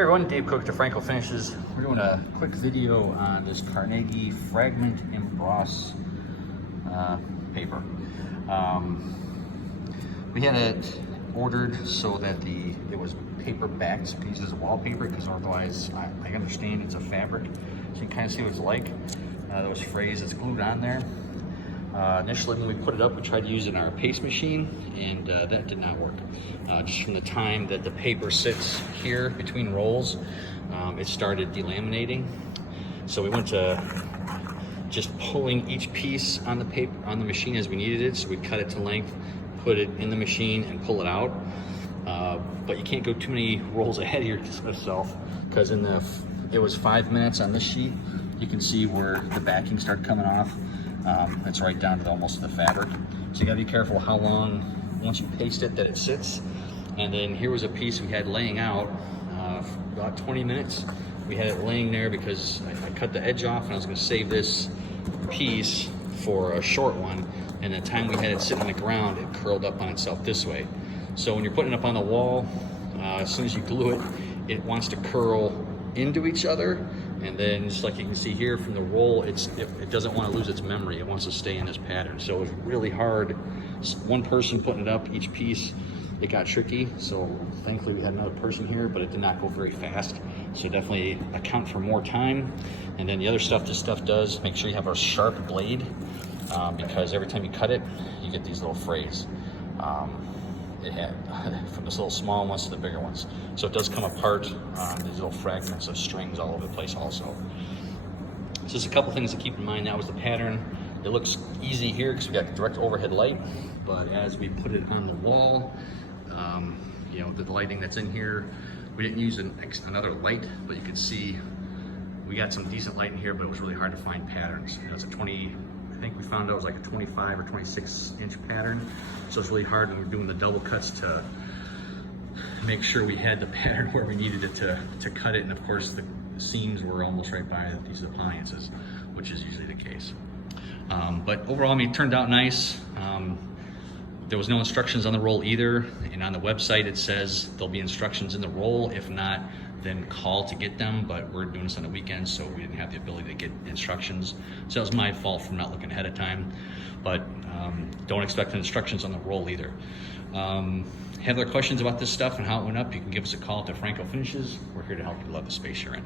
Hey everyone, Dave Cook to Franco Finishes. We're doing a quick video on this Carnegie fragment emboss paper. We had it ordered so that it was paper backed pieces of wallpaper, because otherwise I understand it's a fabric, so you can kind of see what it's like. Those frays that's glued on there. Initially when we put it up, we tried to use it in our paste machine, and that did not work. Just from the time that the paper sits here between rolls, it started delaminating. So we went to just pulling each piece on the paper on the machine as we needed it. So we cut it to length, put it in the machine, and pull it out. But you can't go too many rolls ahead of yourself, because it was 5 minutes on this sheet. You can see where the backing started coming off. It's right down to almost the fabric. So you gotta be careful how long, once you paste it, that it sits. And then here was a piece we had laying out for about 20 minutes. We had it laying there because I cut the edge off, and I was gonna save this piece for a short one. And the time we had it sitting on the ground, it curled up on itself this way. So when you're putting it up on the wall, as soon as you glue it, it wants to curl into each other. And then, just like you can see here from the roll, it doesn't want to lose its memory. It wants to stay in this pattern. So it was really hard. One person putting it up, each piece, it got tricky. So thankfully we had another person here, but it did not go very fast. So definitely account for more time. And then the other stuff this stuff does, make sure you have a sharp blade, because every time you cut it, you get these little frays. It had from this little small ones to the bigger ones. So it does come apart on these little fragments of strings all over the place also. So just a couple things to keep in mind. That was the pattern. It looks easy here because we got direct overhead light, but as we put it on the wall, you know, the lighting that's in here, we didn't use another light, but you can see we got some decent light in here, but it was really hard to find patterns. You know, it's I think we found out it was like a 25 or 26 inch pattern. So it's really hard when we're doing the double cuts to make sure we had the pattern where we needed it to cut it. And of course the seams were almost right by these appliances, which is usually the case. But overall, I mean, it turned out nice. There was no instructions on the roll either. And on the website, it says there'll be instructions in the roll. If not, then call to get them, but we're doing this on the weekend, so we didn't have the ability to get instructions. So that was my fault for not looking ahead of time, but don't expect instructions on the roll either. Have other questions about this stuff and how it went up, you can give us a call to Franco Finishes. We're here to help you love the space you're in.